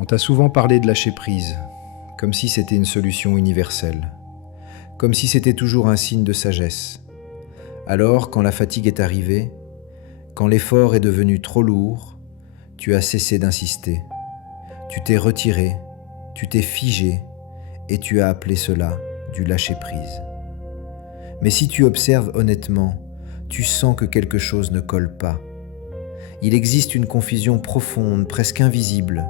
On t'a souvent parlé de lâcher prise, comme si c'était une solution universelle, comme si c'était toujours un signe de sagesse. Alors, quand la fatigue est arrivée, quand l'effort est devenu trop lourd, tu as cessé d'insister. Tu t'es retiré, tu t'es figé et tu as appelé cela du lâcher-prise. Mais si tu observes honnêtement, tu sens que quelque chose ne colle pas. Il existe une confusion profonde, presque invisible,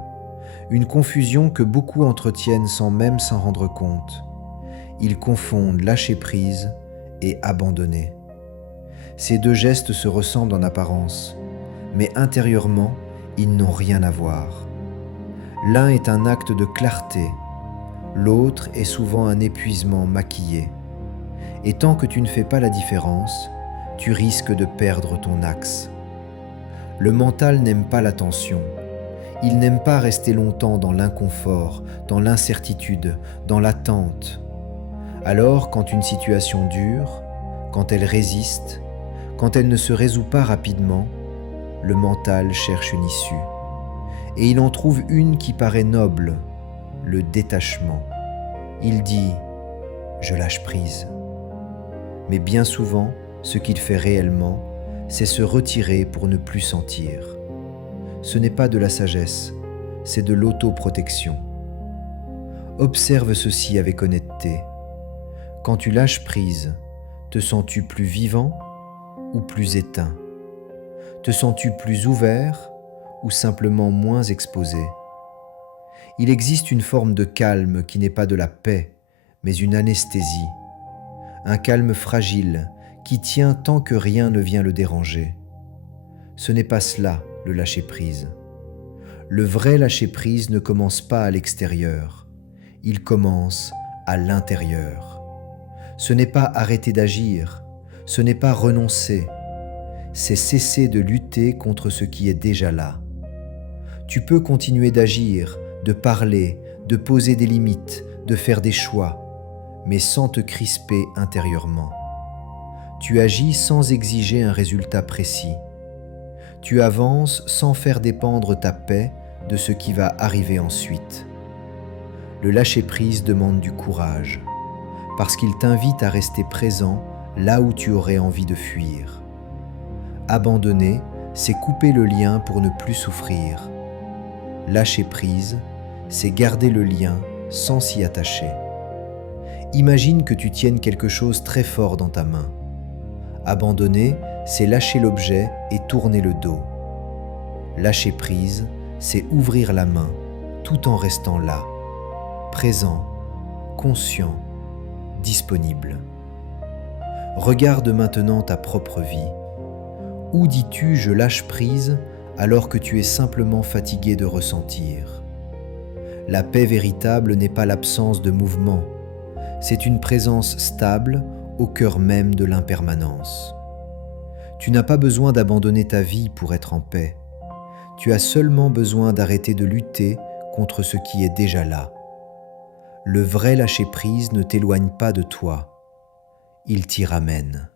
une confusion que beaucoup entretiennent sans même s'en rendre compte. Ils confondent lâcher-prise et abandonner. Ces deux gestes se ressemblent en apparence, mais intérieurement, ils n'ont rien à voir. L'un est un acte de clarté, l'autre est souvent un épuisement maquillé. Et tant que tu ne fais pas la différence, tu risques de perdre ton axe. Le mental n'aime pas la tension. Il n'aime pas rester longtemps dans l'inconfort, dans l'incertitude, dans l'attente. Alors, quand une situation dure, quand elle résiste, quand elle ne se résout pas rapidement, le mental cherche une issue. Et il en trouve une qui paraît noble, le détachement. Il dit « je lâche prise ». Mais bien souvent, ce qu'il fait réellement, c'est se retirer pour ne plus sentir. Ce n'est pas de la sagesse, c'est de l'autoprotection. Observe ceci avec honnêteté. Quand tu lâches prise, te sens-tu plus vivant ou plus éteint? Te sens-tu plus ouvert ou simplement moins exposé? Il existe une forme de calme qui n'est pas de la paix, mais une anesthésie. Un calme fragile qui tient tant que rien ne vient le déranger. Ce n'est pas cela, le lâcher-prise. Le vrai lâcher-prise ne commence pas à l'extérieur, il commence à l'intérieur. Ce n'est pas arrêter d'agir, ce n'est pas renoncer, c'est cesser de lutter contre ce qui est déjà là. Tu peux continuer d'agir, de parler, de poser des limites, de faire des choix, mais sans te crisper intérieurement. Tu agis sans exiger un résultat précis. Tu avances sans faire dépendre ta paix de ce qui va arriver ensuite. Le lâcher-prise demande du courage, parce qu'il t'invite à rester présent là où tu aurais envie de fuir. Abandonner, c'est couper le lien pour ne plus souffrir. Lâcher prise, c'est garder le lien sans s'y attacher. Imagine que tu tiennes quelque chose très fort dans ta main. Abandonner, c'est lâcher l'objet et tourner le dos. Lâcher prise, c'est ouvrir la main tout en restant là, présent, conscient, disponible. Regarde maintenant ta propre vie. Où dis-tu « je lâche prise » alors que tu es simplement fatigué de ressentir? La paix véritable n'est pas l'absence de mouvement, c'est une présence stable au cœur même de l'impermanence. Tu n'as pas besoin d'abandonner ta vie pour être en paix. Tu as seulement besoin d'arrêter de lutter contre ce qui est déjà là. Le vrai lâcher-prise ne t'éloigne pas de toi, il t'y ramène.